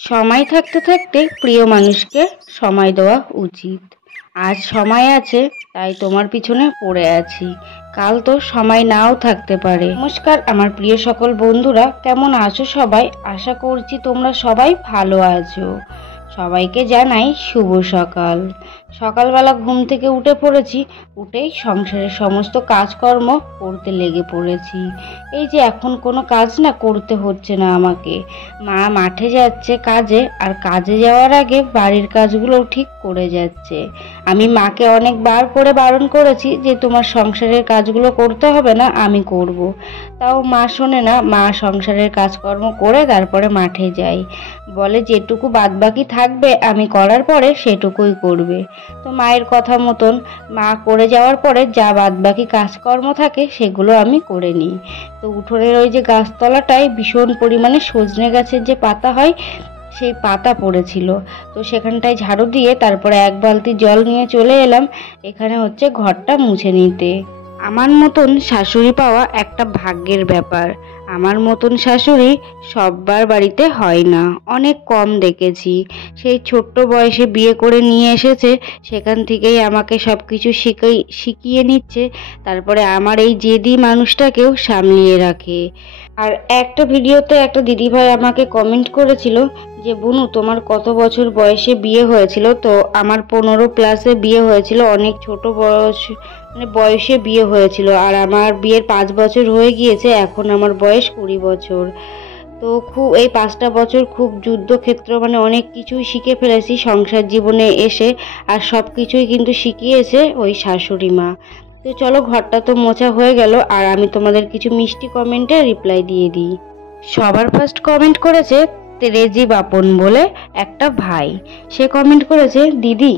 সময় থাকতে থাকতে প্রিয় মানুষকে সময় দেওয়া উচিত। আজ সময় আছে তাই তোমার পিছনে পড়ে আছি, কাল তো সময় নাও থাকতে পারে। নমস্কার আমার প্রিয় সকল বন্ধুরা, কেমন আছো সবাই? আশা করছি তোমরা সবাই ভালো আছো। সবাইকে জানাই শুভ সকাল। সকালবেলা ঘুম থেকে উঠে পড়েছি, উঠেই সংসারের সমস্ত কাজকর্ম করতে লেগে পড়েছি। এই যে এখন কোনো কাজ না করতে হচ্ছে না আমাকে। মা মাঠে যাচ্ছে কাজে, আর কাজে যাওয়ার আগে বাড়ির কাজগুলো ঠিক করে যাচ্ছে। আমি মাকে অনেকবার করে বারণ করেছি যে তোমার সংসারের কাজগুলো করতে হবে না, আমি করব। তাও মা শোনে না, মা সংসারের কাজকর্ম করে তারপরে মাঠে যায়। বলে যেটুকু বাদবাকি থাকবে আমি করার পরে সেটুকুই করবে। তো মায়ের কথা মতন মা করে যাওয়ার পরে যা বাদবাকি কাজকর্ম থাকে সেগুলো আমি করে নিই। তো উঠোনের ওই যে গাছতলাটায় ভীষণ পরিমাণে সজনে গাছের যে পাতা হয় সেই পাতা পড়েছিল, তো সেখানটায় ঝাড়ু দিয়ে তারপরে এক বালতি জল নিয়ে চলে এলাম এখানে হচ্ছে ঘরটা মুছে নিতে। আমার মতন শাশুড়ি পাওয়া একটা ভাগ্যের ব্যাপার। আমার মতন শাশুড়ি সবার বাড়িতে হয় না, অনেক কম দেখেছি। সেই ছোট্ট বয়সে বিয়ে করে নিয়ে এসেছে, সেখান থেকেই আমাকে সব কিছু শিখিয়ে নিচ্ছে, তারপরে আমার এই জেদি মানুষটাকেও সামলিয়ে রাখে। আর একটা ভিডিওতে একটা দিদিভাই আমাকে কমেন্ট করেছিল যে বুনু তোমার কত বছর বয়সে বিয়ে হয়েছিল? তো আমার 15+ বিয়ে হয়েছিল, অনেক ছোট বয়স বয়সে বিয়ে হয়েছিল। আর আমার বিয়ের 5 বছর হয়ে গিয়েছে, এখন আমার বয়স 20 বছর। তো খুব এই 5টা বছর খুব যুদ্ধক্ষেত্র, অনেক কিছুই শিখে ফেলেছি সংসার জীবনে এসে। আর সব কিছুই কিন্তু শিখিয়েছে ওই শাশুড়ি মা। তো চলো, ঘরটা তো মোছা হয়ে গেল, আর আমি তোমাদের কিছু মিষ্টি কমেন্টে রিপ্লাই দিয়ে দিই। সবার ফার্স্ট কমেন্ট করেছে তেরেজি বাপন বলে একটা ভাই। সে কমেন্ট করেছে, দিদি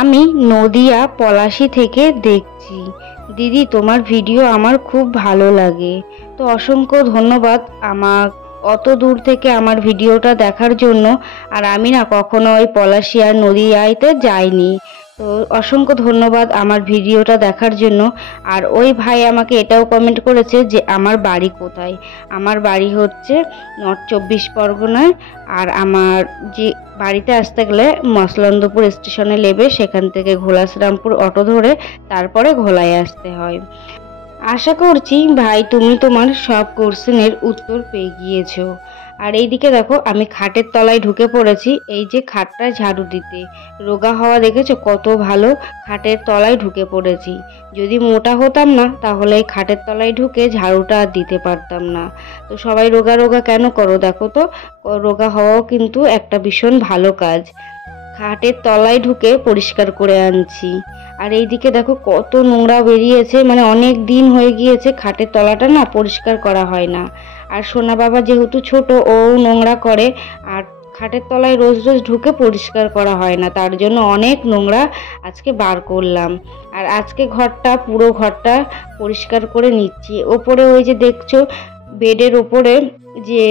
আমি নদিয়া পলাশী থেকে দেখছি। দিদি তোমার ভিডিও আমার খুব ভালো লাগে। তো অসংখ্য ধন্যবাদ আমার অত দূর থেকে আমার ভিডিওটা দেখার জন্য। আর আমি না কখনো ওই পলাশী আর নদিয়াতে যাইনি, তো অসংখ্য ধন্যবাদ আমার ভিডিওটা দেখার জন্য। আর ওই ভাই আমাকে এটাও কমেন্ট করেছে যে আমার বাড়ি কোথায়। আমার বাড়ি হচ্ছে নর্থ 24 পরগনায়। আর আমার যে বাড়িতে আসতে গেলে মসলন্দপুর স্টেশনে নেবে, সেখান থেকে ঘোলাশ্রামপুর অটো ধরে তারপরে ঘোলায় আসতে হয়। আশা করছি ভাই তুমি তোমার সব কোশ্চেনের উত্তর পেয়ে গিয়েছো। আর এইদিকে দেখো আমি খাটের তলায় ঢুকে পড়েছি, এই যে খাটটা ঝাড়ু দিতে। রোগা হওয়া দেখেছো কত ভালো, খাটের তলায় ঢুকে পড়েছি। যদি মোটা হতাম না তাহলে এই খাটের তলায় ঢুকে ঝাড়ুটা আর দিতে পারতাম না। তো সবাই রোগা রোগা কেন করো? দেখো তো, রোগা হওয়াও কিন্তু একটা ভীষণ ভালো কাজ। খাটের তলায় ঢুকে পরিষ্কার করে আনছি। আর এইদিকে দেখো কত নোংরা বেরিয়েছে, অনেক দিন হয়ে গিয়েছে খাটের তলাটা না পরিষ্কার করা হয় না। আর সোনা বাবা যেহেতু ছোট, ও নোংরা করে, আর খাটের তলায় রোজ রোজ ঢুকে পরিষ্কার করা হয় না, তার জন্য অনেক নোংরা আজকে বার করলাম। আর আজকে পুরো ঘরটা পরিষ্কার করে নিচ্ছি। ওপরে ওই যে দেখছো বেডের ওপরে যে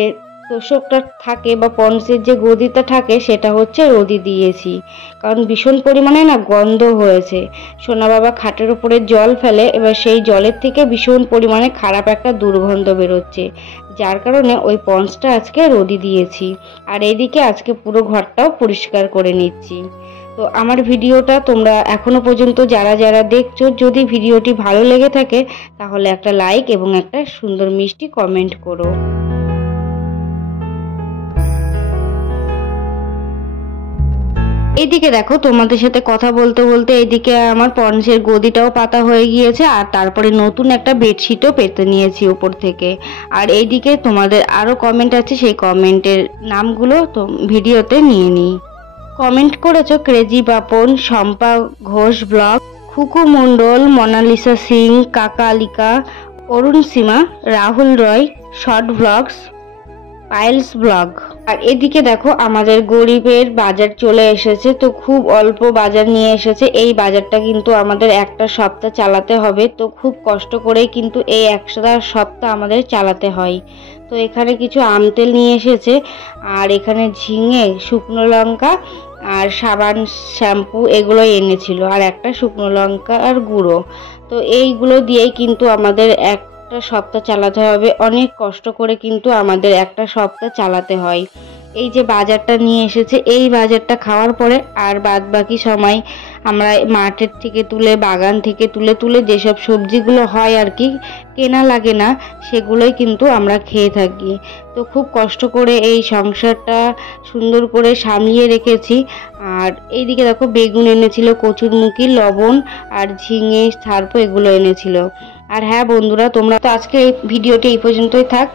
তোষকটা থাকে বা পন্সের যে গদিটা থাকে সেটা হচ্ছে রোদি দিয়েছি, কারণ ভীষণ পরিমাণে না গন্ধ হয়েছে। সোনা বাবা খাটের উপরে জল ফেলে, এবার সেই জলের থেকে ভীষণ পরিমাণে খারাপ একটা দুর্গন্ধ বেরোচ্ছে, যার কারণে ওই পন্সটা আজকে রোদি দিয়েছি। আর এইদিকে আজকে পুরো ঘরটাও পরিষ্কার করে নিচ্ছি। তো আমার ভিডিওটা তোমরা এখনো পর্যন্ত যারা যারা দেখছো, যদি ভিডিওটি ভালো লেগে থাকে তাহলে একটা লাইক এবং একটা সুন্দর মিষ্টি কমেন্ট করো। এইদিকে দেখো তোমাদের সাথে কথা বলতে বলতে এইদিকে আমার পন্সের গদিটাও পাতা হয়ে গিয়েছে, আর তারপরে নতুন একটা বেডশিটও পেতে নিয়েছি উপর থেকে। আর এইদিকে তোমাদের আরো কমেন্ট আছে, সেই কমেন্টের নামগুলো তো ভিডিওতে নিয়ে নিই। কমেন্ট করেছো ক্রেজি বাপন, শম্পা ঘোষ ব্লগ, খুকু মণ্ডল, মোনালিসা সিং, কাকালিকা, অরুণ সীমা, রাহুল রয়, শর্ট ব্লগস, পাইলস ব্লগ। আর এদিকে দেখো আমাদের গরিবের বাজার চলে এসেছে, তো খুব অল্প বাজার নিয়ে এসেছে। এই বাজারটা কিন্তু আমাদের একটা সপ্তাহ চালাতে হবে, তো খুব কষ্ট করেই কিন্তু এই একটা সপ্তাহ আমাদের চালাতে হয়। তো এখানে কিছু আমতেল নিয়ে এসেছে, আর এখানে ঝিঙে, শুকনো লঙ্কা আর সাবান, শ্যাম্পু এগুলো এনেছিল, আর একটা শুকনো লঙ্কা আর গুঁড়ো। তো এইগুলো দিয়েই কিন্তু আমাদের একটা সপ্তাহ চালাতে হবে। অনেক কষ্ট করে কিন্তু আমাদের একটা সপ্তাহ চালাতে হয়। এই যে বাজারটা নিয়ে এসেছে, এই বাজারটা খাওয়ার পরে আর বাদ বাকি সময় আমরা মাঠের থেকে তুলে, বাগান থেকে তুলে তুলে যেসব সবজিগুলো হয় আর কি, কেনা লাগে না, সেগুলোই কিন্তু আমরা খেয়ে থাকি। তো খুব কষ্ট করে এই সংসারটা সুন্দর করে সামলিয়ে রেখেছি। আর এইদিকে দেখো বেগুন এনেছিল, কচুরমুখী, লবণ আর ঝিঙে, সার্প এগুলো এনেছিল। আর হ্যাঁ বন্ধুরা, তোমরা তো আজকে এই ভিডিওটি এই পর্যন্তই থাক।